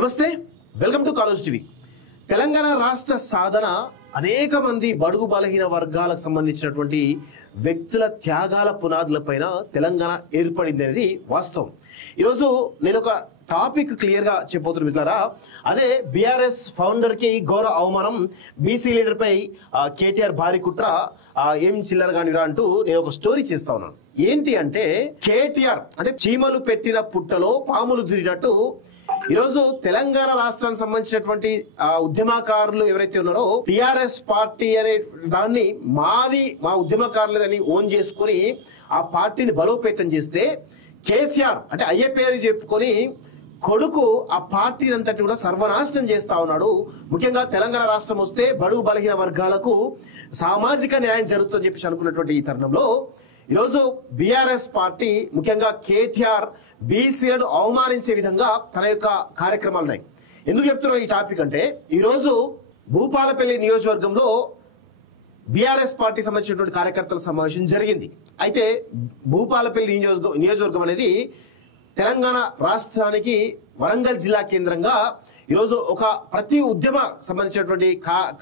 నమస్తే, welcome to college TV. Telangana రాష్ట్ర సాధన అనేక మంది బడుగు బలహీన వర్గాలకు సంబంధించినటువంటి వ్యక్తుల త్యాగాల పునాదులపైన తెలంగాణ ఏర్పడింది అనేది వాస్తవం. ఈరోజు నేను ఒక టాపిక్ క్లియర్ గా చెప్పబోతున్న మిత్రులారా, అదే బీఆర్ఎస్ ఫౌండర్ కి గౌరవ అవమానం, బీసీ లీడర్ పై కేటీఆర్ భారీ కుట్ర, ఏం చిల్లర కానిరా అంటూ నేను ఒక స్టోరీ చేస్తా ఉన్నాను. ఏంటి అంటే, కేటీఆర్ అంటే చీమలు పెట్టిన పుట్టలో పాములు దూరినట్టు ఈరోజు తెలంగాణ రాష్ట్రానికి సంబంధించినటువంటి ఉద్యమకారులు ఎవరైతే ఉన్నారో టిఆర్ఎస్ పార్టీ అనే దాన్ని మా ఉద్యమకారులని ఓన్ చేసుకుని ఆ పార్టీని బలోపేతం చేస్తే, కేసీఆర్ అంటే అయ్యే పేరు చెప్పుకొని కొడుకు ఆ పార్టీని అంతటి కూడా సర్వనాశనం చేస్తా ఉన్నాడు. ముఖ్యంగా తెలంగాణ రాష్ట్రం వస్తే బడుగు బలహీన వర్గాలకు సామాజిక న్యాయం జరుగుతుందని చెప్పేసి అనుకున్నటువంటి ఈ తరుణంలో ఈరోజు బీఆర్ఎస్ పార్టీ ముఖ్యంగా కేటీఆర్ బీసీలను అవమానించే విధంగా తన యొక్క కార్యక్రమాలు ఉన్నాయి. ఎందుకు చెప్తున్నా ఈ టాపిక్ అంటే, ఈరోజు భూపాలపల్లి నియోజకవర్గంలో బీఆర్ఎస్ పార్టీ సంబంధించినటువంటి కార్యకర్తల సమావేశం జరిగింది. అయితే భూపాలపల్లి నియోజకవర్గం అనేది తెలంగాణ రాష్ట్రానికి వరంగల్ జిల్లా కేంద్రంగా ఈరోజు ఒక ప్రతి ఉద్యమ సంబంధించినటువంటి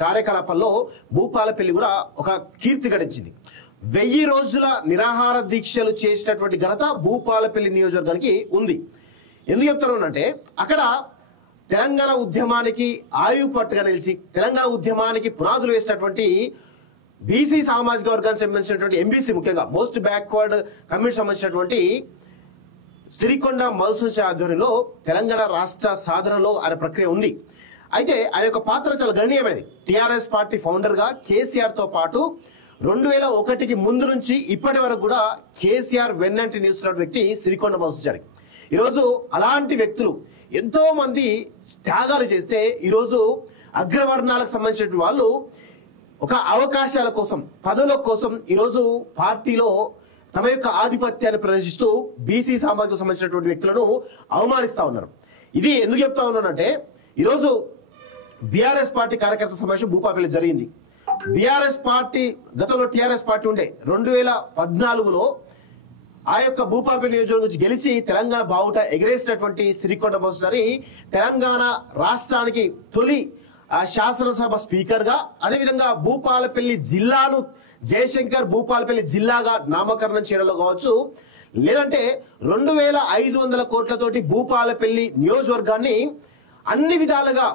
కార్యకలాపాల్లో భూపాలపల్లి కూడా ఒక కీర్తి గడించింది. 1000 రోజుల నిరాహార దీక్షలు చేసినటువంటి ఘనత భూపాలపల్లి నియోజకవర్గానికి ఉంది. ఎందుకు చెప్తాను అంటే, అక్కడ తెలంగాణ ఉద్యమానికి ఆయువు పట్టుగా నిలిచి తెలంగాణ ఉద్యమానికి పునాదులు వేసినటువంటి బీసీ సామాజిక వర్గానికి సంబంధించినటువంటి ఎంబీసీ, ముఖ్యంగా మోస్ట్ బ్యాక్వర్డ్ కమ్యూనిటీ సంబంధించినటువంటి సిరికొండ మధుసూదన్ ఆధ్వర్యంలో తెలంగాణ రాష్ట్ర సాధనలో ఆయన ప్రక్రియ ఉంది. అయితే ఆయన యొక్క పాత్ర చాలా గణనీయమైనది. టిఆర్ఎస్ పార్టీ ఫౌండర్ గా కేసీఆర్ తో పాటు 2001కి ముందు నుంచి ఇప్పటి వరకు కూడా కేసీఆర్ వెన్నంటి నిలుస్తున్న వ్యక్తి సిరికొండ మధుసూదన్. ఈరోజు అలాంటి వ్యక్తులు ఎంతో మంది త్యాగాలు చేస్తే ఈరోజు అగ్రవర్ణాలకు సంబంధించిన వాళ్ళు ఒక అవకాశాల కోసం, పదవుల కోసం ఈరోజు పార్టీలో తమ యొక్క ఆధిపత్యాన్ని ప్రదర్శిస్తూ బీసీ సామాజిక సంబంధించినటువంటి వ్యక్తులను అవమానిస్తా ఉన్నారు. ఇది ఎందుకు చెప్తా ఉన్నానంటే, ఈరోజు బీఆర్ఎస్ పార్టీ కార్యకర్త సమావేశం భూపాలపల్లి జరిగింది. బీఆర్ఎస్ పార్టీ గతంలో టిఆర్ఎస్ పార్టీ ఉండే 2014లో ఆ యొక్క భూపాలపల్లి నియోజకవర్గం నుంచి గెలిచి తెలంగాణ బావుట ఎగరేసినటువంటి సిరికొండ మధుసూదన్ తెలంగాణ రాష్ట్రానికి తొలి శాసనసభ స్పీకర్ గా, అదేవిధంగా భూపాలపల్లి జిల్లాను జయశంకర్ భూపాలపల్లి జిల్లాగా నామకరణం చేయడంలో కావచ్చు, లేదంటే 2500 కోట్లతోటి భూపాలపల్లి నియోజకవర్గాన్ని అన్ని విధాలుగా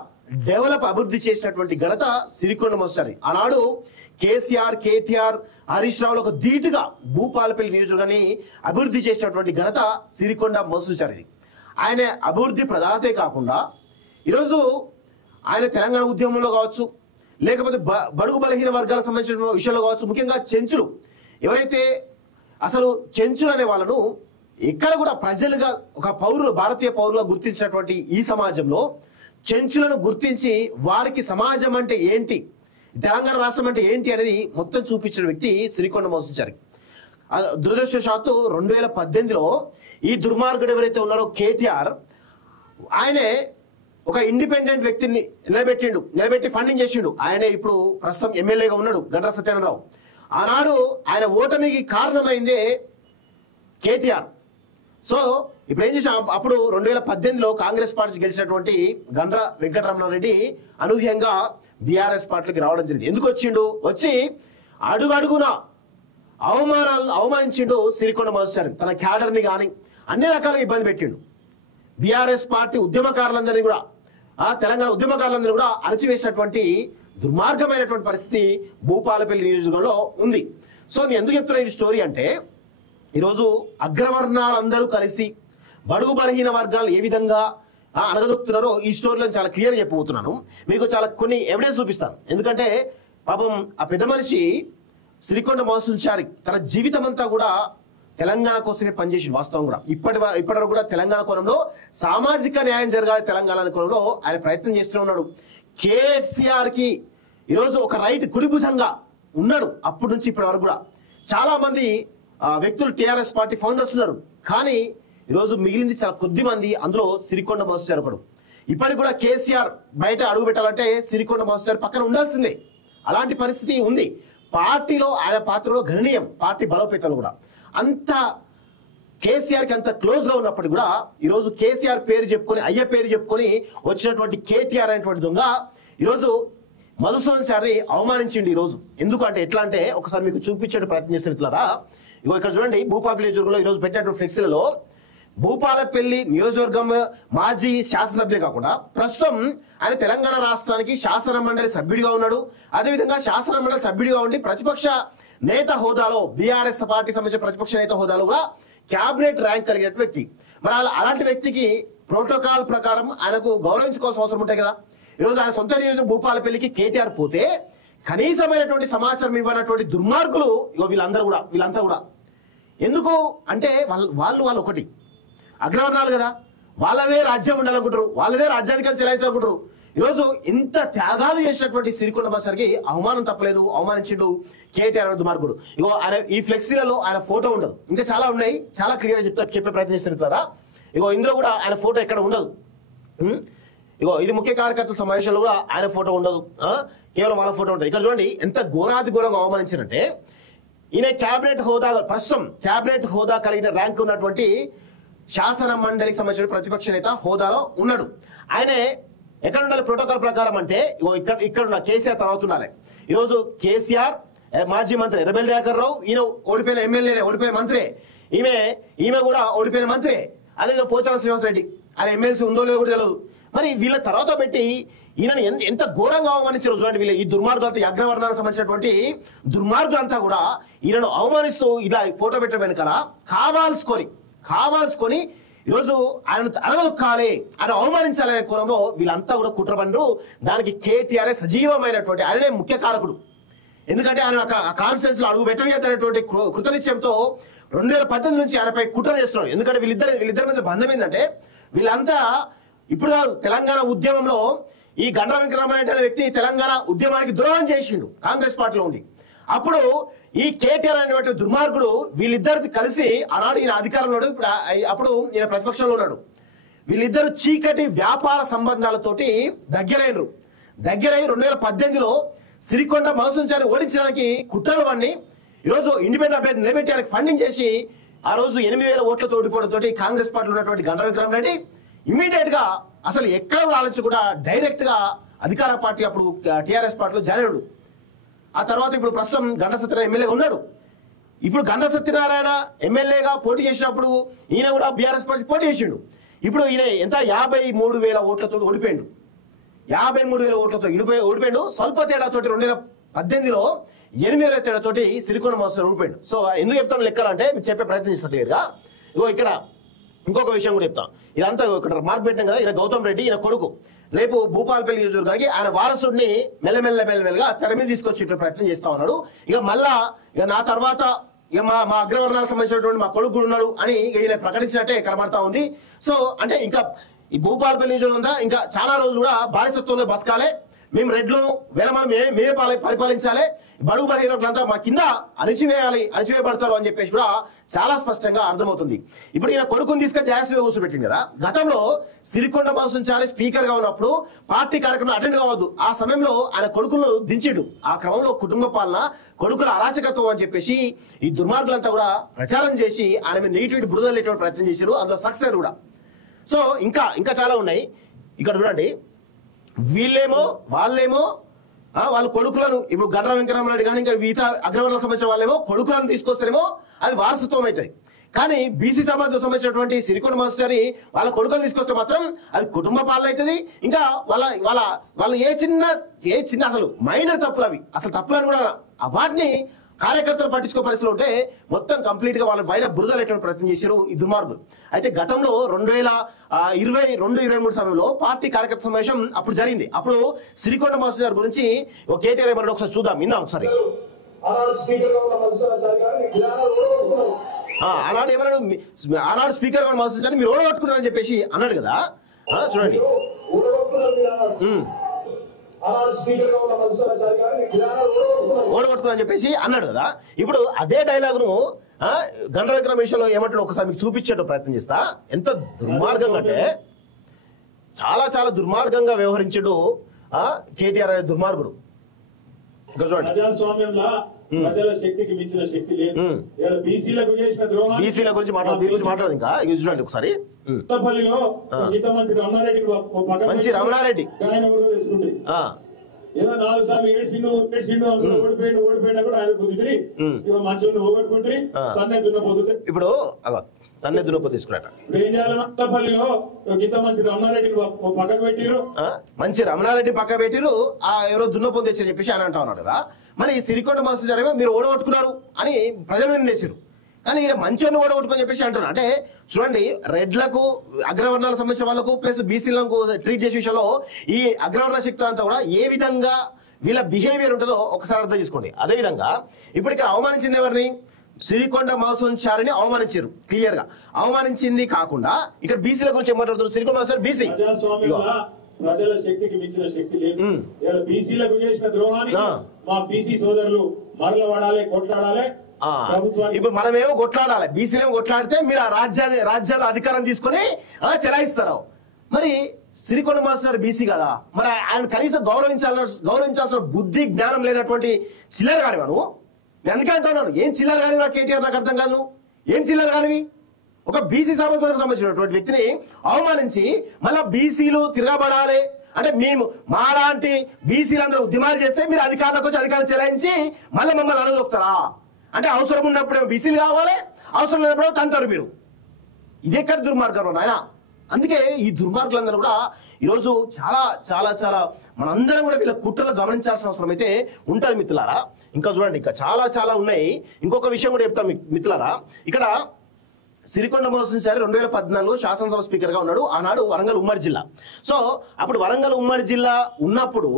డెవలప్ అభివృద్ధి చేసినటువంటి ఘనత సిరికొండ మధుసూదన్. ఆనాడు కేసీఆర్, కేటీఆర్, హరీష్ రావులకు ధీటుగా భూపాలపల్లి నియోజకవర్గాన్ని అభివృద్ధి చేసినటువంటి ఘనత సిరికొండ మధుసూదన్. ఆయన అభివృద్ధి ప్రదాతే కాకుండా ఈరోజు ఆయన తెలంగాణ ఉద్యమంలో కావచ్చు, లేకపోతే బడుగు బలహీన వర్గాలకు సంబంధించిన విషయంలో కావచ్చు, ముఖ్యంగా చెంచులు ఎవరైతే అసలు చెంచులు అనే వాళ్ళను ఎక్కడ కూడా ప్రజలుగా ఒక పౌరులు, భారతీయ పౌరులుగా గుర్తించినటువంటి ఈ సమాజంలో చెంచులను గుర్తించి వారికి సమాజం అంటే ఏంటి, తెలంగాణ రాష్ట్రం అంటే ఏంటి అనేది మొత్తం చూపించిన వ్యక్తి సిరికొండ మధుసూదన్. దురదృష్టవశాత్తు 2018లో ఈ దుర్మార్గుడు ఎవరైతే ఉన్నారో కేటీఆర్, ఆయనే ఒక ఇండిపెండెంట్ వ్యక్తిని నిలబెట్టి ఫండింగ్ చేసిండు. ఆయనే ఇప్పుడు ప్రస్తుతం ఎమ్మెల్యేగా ఉన్నాడు, గండ్ర సత్యనారాయణ. ఆనాడు ఆయన ఓటమికి కారణమైందే కేటీఆర్. సో ఇప్పుడు ఏం చేసిన, అప్పుడు 2018లో కాంగ్రెస్ పార్టీ గెలిచినటువంటి గండ్ర వెంకటరమణారెడ్డి అనూహ్యంగా బీఆర్ఎస్ పార్టీకి రావడం జరిగింది. ఎందుకు వచ్చిండు? వచ్చి అడుగడుగున అవమానించిండు సిరికొండ మధుసూదన్. తన క్యాడర్ని కానీ అన్ని రకాలుగా ఇబ్బంది పెట్టిండు. బీఆర్ఎస్ పార్టీ ఉద్యమకారులందరినీ కూడా, తెలంగాణ ఉద్యమకారులందరినీ కూడా అణచివేసినటువంటి దుర్మార్గమైనటువంటి పరిస్థితి భూపాలపల్లి నియోజకవర్గంలో ఉంది. సో నేను ఎందుకు చెప్తున్నా ఈ స్టోరీ అంటే, ఈరోజు అగ్రవర్ణాలందరూ కలిసి బడుగు బలహీన వర్గాలు ఏ విధంగా అనగదొక్కుతున్నారో ఈ స్టోరీలో చాలా క్లియర్ చెప్పబోతున్నాను. మీకు చాలా కొన్ని ఎవిడెన్స్ చూపిస్తాను. ఎందుకంటే పాపం ఆ పెద్ద మనిషి సిరికొండ మధుసూదన్ తన జీవితం అంతా కూడా తెలంగాణ కోసమే పనిచేసింది. వాస్తవం కూడా ఇప్పటివరకు కూడా తెలంగాణ కోణంలో సామాజిక న్యాయం జరగాలి తెలంగాణ కోణంలో ఆయన ప్రయత్నం చేస్తూ ఉన్నాడు. కేసీఆర్ కి ఈరోజు ఒక రైట్ కుడిభుజంగా ఉన్నాడు. అప్పటి నుంచి ఇప్పటి వరకు కూడా చాలా మంది వ్యక్తులు టిఆర్ఎస్ పార్టీ ఫౌండర్స్ ఉన్నారు. కానీ ఈరోజు మిగిలింది చాలా కొద్ది మంది, అందులో సిరికొండ మధుసూదన్ ఒకడు. ఇప్పటికి కూడా కేసీఆర్ బయట అడుగు పెట్టాలంటే సిరికొండ మధుసూదన్ పక్కన ఉండాల్సిందే. అలాంటి పరిస్థితి ఉంది. పార్టీలో ఆయన పాత్రలో గణనీయం, పార్టీ బలోపేతాలు కూడా అంత కేసీఆర్ కి అంత క్లోజ్ గా ఉన్నప్పటికీ కూడా ఈరోజు కేసీఆర్ పేరు చెప్పుకొని అయ్య పేరు చెప్పుకొని వచ్చినటువంటి కేటీఆర్ అనేటువంటి దొంగ ఈరోజు మధుసూదన్ సార్ని అవమానించింది. ఈరోజు ఎందుకు అంటే ఎట్లా అంటే ఒకసారి మీకు చూపించే ప్రయత్నం చేస్తున్నట్లరా. ఇగో ఇక్కడ చూడండి, భూపాలపల్లి నియోజకవర్గంలో ఈరోజు పెట్టినటువంటి ఫ్లెక్సీలలో భూపాలపల్లి నియోజకవర్గం మాజీ శాసనసభ్యులే కాకుండా ప్రస్తుతం ఆయన తెలంగాణ రాష్ట్రానికి శాసన మండలి సభ్యుడిగా ఉన్నాడు. అదేవిధంగా శాసన మండలి సభ్యుడిగా ఉండి ప్రతిపక్ష నేత హోదాలో బీఆర్ఎస్ పార్టీ సంబంధించిన ప్రతిపక్ష నేత హోదాలో కూడా క్యాబినెట్ ర్యాంక్ కలిగిన వ్యక్తి. మరి అలాంటి వ్యక్తికి ప్రోటోకాల్ ప్రకారం ఆయనకు గౌరవించుకోవాల్సిన అవసరం ఉంటాయి కదా. ఈరోజు ఆయన సొంత నియోజకవర్గం భూపాలపల్లికి కేటీఆర్ పోతే కనీసమైనటువంటి సమాచారం ఇవ్వనటువంటి దుర్మార్గులు వీళ్ళంతా కూడా ఎందుకు అంటే వాళ్ళు ఒకటి అగ్రవర్ణాలు కదా, వాళ్ళదే రాజ్యం ఉండాలనుకుంటారు, వాళ్ళదే రాజ్యాధికారం చెలాయించాలనుకుంటారు. ఈరోజు ఇంత త్యాగాలు చేసినటువంటి సిరికొండ బస్సర్కి అవమానం తప్పలేదు, అవమానించిండు కేటీఆర్ దుర్మార్గుడు. ఇగో ఆయన ఈ ఫ్లెక్సీలలో ఆయన ఫోటో ఉండదు, ఇంకా చాలా ఉన్నాయి, చాలా క్లియర్ చెప్పే ప్రయత్నం చేస్తున్నారు. ఇగో ఇందులో కూడా ఆయన ఫోటో ఎక్కడ ఉండదు. ఇగో ఇది ముఖ్య కార్యకర్తల సమావేశంలో కూడా ఆయన ఫోటో ఉండదు, కేవలం వాళ్ళ ఫోటో ఉంటుంది. ఇక్కడ చూడండి ఎంత ఘోరాతి ఘోరంగా అవమానించారంటే, ఈయన క్యాబినెట్ హోదా ప్రస్తుతం క్యాబినెట్ హోదా కలిగిన ర్యాంక్ ఉన్నటువంటి శాసన మండలికి సంబంధించిన ప్రతిపక్ష నేత హోదాలో ఉన్నాడు. ఆయనే ఎక్కడ ఉండాలి ప్రోటోకాల్ ప్రకారం అంటే ఇక్కడ ఉన్న కేసీఆర్ తర్వాత ఉండాలి. ఈరోజు కేసీఆర్ మాజీ మంత్రి ఎర్రబెల్లి దయాకర్ రావు, ఈయన ఓడిపోయిన ఎమ్మెల్యేనే, ఓడిపోయిన మంత్రి, ఈమె కూడా ఓడిపోయిన మంత్రి. అదేవిధంగా పోచారం శ్రీనివాసరెడ్డి ఆయన ఎమ్మెల్సీ ఉందో లేదో కూడా తెలియదు. మరి వీళ్ళ తర్వాత పెట్టి ఈయనను ఎంత ఘోరంగా అవమానించారు చూడండి. వీళ్ళు ఈ దుర్మార్గులంతా అగ్రవర్ణానికి సంబంధించినటువంటి దుర్మార్గులంతా కూడా ఈయనను అవమానిస్తూ ఇలా ఫోటో పెట్టడం వెనకాల కావాల్సుకొని ఈరోజు ఆయనను అడగలుక్కాలి, ఆయన అవమానించాలనే కోణంలో వీళ్ళంతా కూడా కుట్రపండ్రు. దానికి కేటీఆర్ సజీవమైనటువంటి ఆయనే ముఖ్య కారకుడు. ఎందుకంటే ఆయన కాన్ఫరెన్స్ లో అడుగు పెట్టనేటువంటి కృతనిశ్చయంతో 2018 నుంచి ఆయనపై కుట్ర చేస్తున్నాడు. ఎందుకంటే వీళ్ళిద్దరి మధ్య బంధం ఏంటంటే వీళ్ళంతా ఇప్పుడు తెలంగాణ ఉద్యమంలో ఈ గండ్ర వెంకటరామరెడ్డి అనే వ్యక్తి తెలంగాణ ఉద్యమానికి ద్రోహం చేసిండు కాంగ్రెస్ పార్టీలో ఉండి. అప్పుడు ఈ కేటీఆర్ అనేటువంటి దుర్మార్గుడు వీళ్ళిద్దరిది కలిసి ఆనాడు ఈయన అధికారంలో, అప్పుడు ఈయన ప్రతిపక్షంలో ఉన్నాడు. వీళ్ళిద్దరు చీకటి వ్యాపార సంబంధాలతోటి దగ్గరై 2018లో సిరికొండ మధుసూదన్ ఓడించడానికి కుట్రలు పన్ని ఈరోజు ఇండిపెండెంట్ అభ్యర్థి నిలబెట్టి ఆయనకు ఫండింగ్ చేసి ఆ రోజు 8,000 ఓట్లతో ఓడిపోవడంతో కాంగ్రెస్ పార్టీలో ఉన్నటువంటి గండ్ర వెంకటరామరెడ్డి ఇమ్మీడియట్ గా అసలు ఎక్కడ ఆలోచించకుండా డైరెక్ట్ గా అధికార పార్టీ అప్పుడు టీఆర్ఎస్ పార్టీలో జాయిన్ అయ్యాడు. ఆ తర్వాత ఇప్పుడు ప్రస్తుతం గండ్ర సత్యనారాయణ ఎమ్మెల్యేగా ఉన్నాడు. ఇప్పుడు గండ్ర సత్యనారాయణ ఎమ్మెల్యేగా పోటీ చేసినప్పుడు ఈయన కూడా బీఆర్ఎస్ పార్టీ పోటీ చేసిండు. ఇప్పుడు ఈయన ఎంత 53,000 ఓట్లతో ఓడిపోయాడు. 53,000 ఓట్లతో ఓడిపోయాడు. స్వల్ప తేడాతో 2018లో 8,000 తేడాతోటి సిరికొండ మధుసూదన్ ఓడిపోయాడు. సో ఎందుకు చెప్తాను లెక్కలంటే మీకు చెప్పే ప్రయత్నం చేస్తారు క్లియర్గా. ఇగో ఇక్కడ ఇంకొక విషయం కూడా చెప్తాం. ఇదంతా ఇక్కడ మార్క్ పెట్టాం కదా, ఈయన గౌతమ్ రెడ్డి ఈయన కొడుకు రేపు భూపాలపల్లి నియోజకవర్గానికి ఆయన వారసుడిని మెల్లమెల్లగా తెర మీద తీసుకొచ్చే ప్రయత్నం చేస్తా ఉన్నాడు. ఇక నా తర్వాత ఇక మా అగ్రవర్ణాలకు సంబంధించినటువంటి మా కొడుకు కూడా ఉన్నాడు అని ఈయన ప్రకటించినట్టే కనబడతా ఉంది. సో అంటే ఇంకా ఈ భూపాలపల్లి నియోజకవర్గం ఇంకా చాలా రోజులు కూడా బానిసత్వంలో బతకాలి, మేము రెడ్లు వేలమని మేమే పరిపాలించాలి, బడుగు బలహీనంతా మా కింద అణిచివేయబడతారు అని చెప్పేసి కూడా చాలా స్పష్టంగా అర్థమవుతుంది. ఇప్పుడు ఈయన కొడుకుని తీసుకొని జాస్తిగా కూర్చోబెట్టింది కదా. గతంలో సిరికొండ మధుసూదన్ స్పీకర్ గా ఉన్నప్పుడు పార్టీ కార్యక్రమం అటెండ్ కావద్దు, ఆ సమయంలో ఆయన కొడుకులను దించిడు. ఆ క్రమంలో కుటుంబ పాలన, కొడుకుల అరాచకత్వం అని చెప్పేసి ఈ దుర్మార్గులంతా కూడా ప్రచారం చేసి ఆయన మీద నెగిటివిటీ బురదలేటువంటి ప్రయత్నం చేశారు. అందులో సక్సెస్ కూడా. సో ఇంకా చాలా ఉన్నాయి. ఇక్కడ చూడండి, వాళ్ళేమో వాళ్ళ కొడుకులను ఇప్పుడు గండ్ర వెంకటరామరెడ్డి కానీ ఇంకా మిగతా అగ్రవర్ణాలకు సంబంధించిన వాళ్ళేమో కొడుకులను తీసుకొస్తారేమో అది వారసత్వం అవుతుంది. కానీ బీసీ సమాజం సంబంధించినటువంటి సిరికొండ మధుసూదన్ వాళ్ళ కొడుకులను తీసుకొస్తే మాత్రం అది కుటుంబ పాలన అవుతుంది. ఇంకా వాళ్ళ ఏ చిన్న అసలు మైనర్ తప్పులు, అవి అసలు తప్పులని కూడా వాటిని కార్యకర్తలు పట్టించుకో పరిస్థితులు ఉంటే మొత్తం కంప్లీట్ గా వాళ్ళ బయట బురదలేటువంటి ప్రయత్నం చేశారు ఈ దుర్మార్గులు. అయితే గతంలో 2022-23 సమయంలో పార్టీ కార్యకర్త సమావేశం అప్పుడు జరిగింది. అప్పుడు సిరికొండ మధుసూదన్ గురించి ఒక కేటీఆర్ ఏమన్నాడు ఒకసారి చూద్దాం, విందాం ఒకసారి. ఆనాడు ఏమన్నాడు, ఆనాడు స్పీకర్ మధుసూదన్ మీరు ఓడగొట్టుకున్నారని చెప్పేసి అన్నాడు కదా. చూడండి, ఓడగొట్టుకుని చెప్పేసి అన్నాడు కదా. ఇప్పుడు అదే డైలాగును గండ్ర వెంకటరామ విషయంలో ఏమంటాడు ఒకసారి మీకు చూపించే ప్రయత్నం చేస్తా. ఎంత దుర్మార్గంగా అంటే చాలా దుర్మార్గంగా వ్యవహరించాడు కేటీఆర్ అనే దుర్మార్గుడు. ప్రజాస్వామ్యంలో ప్రజల శక్తికి మించిన శక్తి లేదు. ఇలా బీసీలకు చేసిన ద్రోహం, బీసీల గురించి మాట్లాడదు ఇంకా చూడండి ఒకసారి. కొత్తపల్లిలో గీత మంత్రి రమణారెడ్డి మంచి రమణారెడ్డి ఆయన కూడా తెలుసుకుంది. ఏదో 4 సార్లు ఏడ్చిండు ఓడిపోయినా కూడా ఆయన కుదిరి మంచిగా పోగొట్టుకుంటే తన్నే దున్నపోతుంది. ఇప్పుడు తన్నే దున్నపోతు తీసుకున్నాట. ఇప్పుడు ఏం చేయాలి? కొత్తపల్లిలో గీత మంత్రి రమణారెడ్డి పక్కకు పెట్టిరు, మంచి రమణారెడ్డి పక్క పెట్టిరు. ఎవరో దున్నపోతు తెచ్చని చెప్పేసి ఆయన అంటా ఉన్నాడు కదా. మరి సిరికొండ మాస్టర్ జరిగే మీరు ఓడగొట్టుకున్నారు అని ప్రజలు నిర్ణయించారు. కానీ ఇక్కడ మంచిగా ఓడగొట్టుకొని చెప్పేసి అంటున్నారు. అంటే చూడండి, రెడ్లకు అగ్రవర్ణాలకు సంబంధించిన వాళ్ళకు ప్లస్ బీసీలకు ట్రీట్ చేసే విషయంలో ఈ అగ్రవర్ణ శక్తులు అంతా కూడా ఏ విధంగా వీళ్ళ బిహేవియర్ ఉంటుందో ఒకసారి అర్థం చేసుకోండి. అదే విధంగా ఇప్పుడు ఇక్కడ అవమానించింది ఎవరిని? సిరికొండ మధుసూదనాచారిని అవమానించారు. క్లియర్ గా అవమానించింది కాకుండా ఇక్కడ బీసీల గురించి ఏమంటారు? సిరికొండ మధుసూదనాచారి బీసీ. ప్రజల శక్తికి మించిన శక్తి లేదు. బీసీలకు చేసిన ద్రోహానికి మా బీసీ సోదరులు మరల పడాలి, కొట్లాడాలి. ఇప్పుడు మనమేమో కొట్లాడాలి, బీసీలేమో కొట్లాడితే మీరు ఆ రాజ్యాల అధికారం తీసుకుని చెలాయిస్తారు. మరి సిరికొండ మాస్టర్ బీసీ కదా, మరి ఆయన కనీసం గౌరవించాల్సిన బుద్ధి జ్ఞానం లేనటువంటి చిల్లర కాని వాడు. నేను అందుకే అంటున్నాను, ఏం చిల్లర కాని నా కేటీఆర్ నాకు అర్థం కాదు. ఏం చిల్లర కానివి? ఒక బీసీ సమాజానికి సంబంధించినటువంటి వ్యక్తిని అవమానించి మళ్ళా బీసీలు తిరగబడాలి అంటే మేము మాలాంటి బీసీలందరూ ఉద్యమాలు చేస్తే మీరు అధికారులకు వచ్చి అధికారం చెలాయించి మళ్ళీ మమ్మల్ని అనదొక్కుతారా? అంటే అవసరం ఉన్నప్పుడేమో బీసీలు కావాలి, అవసరం లేనప్పుడేమో తంటారు మీరు. ఇది ఎక్కడ దుర్మార్గం నాయన? అందుకే ఈ దుర్మార్గులందరూ కూడా ఈరోజు చాలా చాలా చాలా మనందరం కూడా వీళ్ళ కుట్రలు గమనించాల్సిన అవసరం అయితే ఉంటుంది మిత్రులారా. ఇంకా చూడండి, ఇంకా చాలా చాలా ఉన్నాయి. ఇంకొక విషయం కూడా చెప్తాం మిత్రులారా. ఇక్కడ సిరికొండ మధుసూదనాచారి 2014 శాసనసభ స్పీకర్ గా ఉన్నాడు. ఆనాడు వరంగల్ ఉమ్మడి జిల్లా. సో అప్పుడు వరంగల్ ఉమ్మడి జిల్లా ఉన్నప్పుడు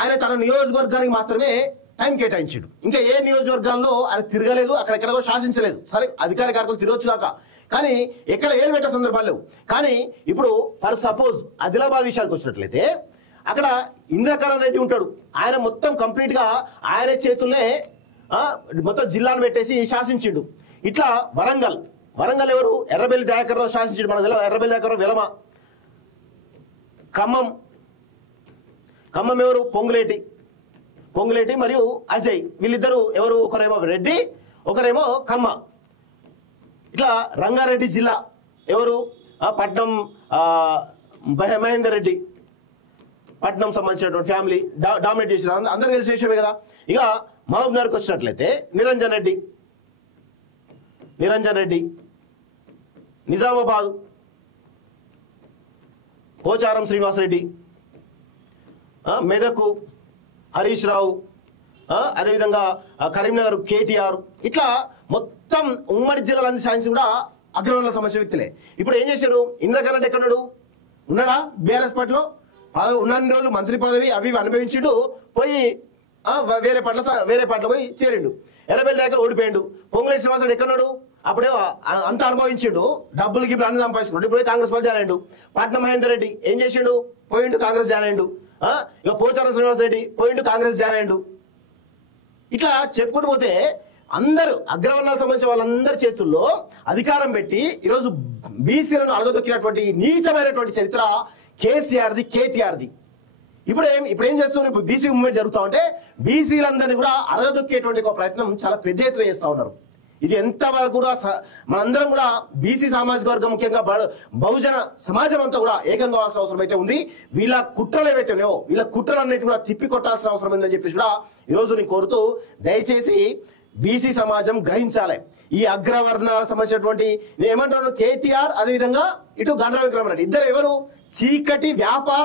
ఆయన తన నియోజకవర్గానికి మాత్రమే టైం కేటాయించాడు. ఇంకా ఏ నియోజకవర్గాల్లో ఆయన తిరగలేదు, అక్కడెక్కడో శాసించలేదు. సరే, అధికార కార్యక్రమం తిరగచ్చు కాక, కానీ ఎక్కడ ఏలు పెట్టే సందర్భాలు లేవు. కానీ ఇప్పుడు ఫర్ సపోజ్ ఆదిలాబాద్ విషయానికి వచ్చినట్లయితే అక్కడ ఇంద్రకరణ్ రెడ్డి ఉంటాడు. ఆయన మొత్తం కంప్లీట్ గా ఆయన చేతుల్నే మొత్తం జిల్లాను పెట్టేసి శాసించిండు. ఇట్లా వరంగల్ ఎవరు? ఎర్రబెల్లి దయాకర్రావు శాసించాడు. మనకు తెలియదు ఎర్రబెల్లి దయాకర్రావు వెలమ. ఖమ్మం ఎవరు? పొంగులేటి మరియు అజయ్. వీళ్ళిద్దరు ఎవరు? ఒకరేమో రెడ్డి, ఒకరేమో కమ్మ. ఇట్లా రంగారెడ్డి జిల్లా ఎవరు? పట్నం మహేందర్ రెడ్డి, పట్నం సంబంధించినటువంటి ఫ్యామిలీ డామినేట్ చేసిన అందరూ తెలిసిన విషయమే కదా. ఇక మహబూబ్ నగర్కి వచ్చినట్లయితే నిరంజన్ రెడ్డి, నిజామాబాద్ పోచారం శ్రీనివాసరెడ్డి, మెదకు హరీష్ రావు, అదేవిధంగా కరీంనగర్ కేటీఆర్. ఇట్లా మొత్తం ఉమ్మడి జిల్లాలన్నీ సాధించి కూడా అగ్రవర్ణాలకు సంబంధించిన వ్యక్తులే. ఇప్పుడు ఏం చేశారు? ఇంద్రకరణ్ రెడ్డి ఎక్కడున్నాడు? ఉన్నాడా? బీఆర్ఎస్ పార్టీలో ఉన్నన్ని రోజులు మంత్రి పదవి అవి అనుభవించుడు, పోయి వేరే పార్టీలో పోయి చేరిండు. ఎర్రబెల్లి దగ్గర ఓడిపోయిండు. పొంగులేటి శ్రీనివాసరెడ్డి ఎక్కడున్నాడు? అప్పుడే అంత అనుభవించిండు, డబ్బులకి ఇప్పుడు అన్ని సంపాదించుకోండి. ఇప్పుడు కాంగ్రెస్ పార్టీ జాయిన్ అయ్యిండు. పట్నం మహేందర్ రెడ్డి ఏం చేసిండు? పోయిండు, కాంగ్రెస్ జాయిన్ అయ్యిండు. ఇక పోచారం శ్రీనివాసరెడ్డి పోయిండు, కాంగ్రెస్ జాయిన్ అయ్యిండు. ఇట్లా చెప్పుకుంటూ పోతే అందరూ అగ్రవర్ణాలకు సంబంధించిన వాళ్ళందరి చేతుల్లో అధికారం పెట్టి ఈరోజు బీసీలను అడగదొక్కినటువంటి నీచమైనటువంటి చరిత్ర కేసీఆర్ది, కేటీఆర్ది. ఇప్పుడు ఏం చేస్తున్నారు? ఇప్పుడు బీసీ మూవ్మెంట్ జరుగుతూ ఉంటే బీసీలందరినీ కూడా అడగదొక్కేటువంటి ఒక ప్రయత్నం చాలా పెద్ద ఎత్తున చేస్తూ ఉన్నారు. ఇది ఎంతవరకు కూడా మనందరం కూడా బీసీ సామాజిక వర్గం, ముఖ్యంగా బహుజన సమాజం అంతా కూడా ఏకం కావాల్సిన అవసరం అయితే ఉంది. వీళ్ళ కుట్రలు ఏవైతే ఉన్నాయో వీళ్ళ కుట్రలన్నిటి కూడా తిప్పి కొట్టాల్సిన అవసరం ఉందని చెప్పేసి కూడా ఈరోజు నేను కోరుతూ, దయచేసి బీసీ సమాజం గ్రహించాలి. ఈ అగ్రవర్ణాలకు సంబంధించినటువంటి నేను ఏమంటున్నాను, కేటీఆర్ అదేవిధంగా ఇటు గండ్ర విక్రమారెడ్డి ఇద్దరు ఎవరు? చీకటి వ్యాపార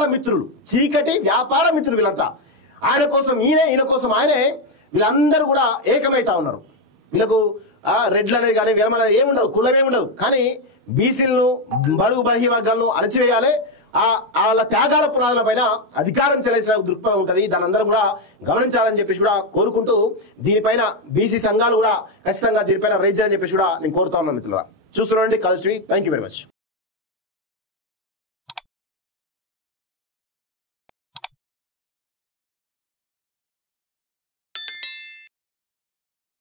మిత్రులు వీళ్ళంతా. ఆయన కోసం ఈయన కోసం ఆయనే, వీళ్ళందరూ కూడా ఏకమైతా ఉన్నారు. వీళ్ళకు రెడ్లు అనేది కానీ విరమణ ఏముండవు, కులమేముండవు. కానీ బీసీలను, బడుగు బలహీన వర్గాలను అణచివేయాలి. వాళ్ళ త్యాగాల పునాదుల పైన అధికారం చెల్లించిన దృక్పథం ఉంటుంది. దాని అందరం కూడా గమనించాలని చెప్పేసి కూడా కోరుకుంటూ, దీనిపైన బీసీ సంఘాలు కూడా ఖచ్చితంగా దీనిపైన రైజ్ అని చెప్పేసి కూడా నేను కోరుతా ఉన్నాను మిత్రులారా. చూస్తున్నాండి collective. Thank you very much.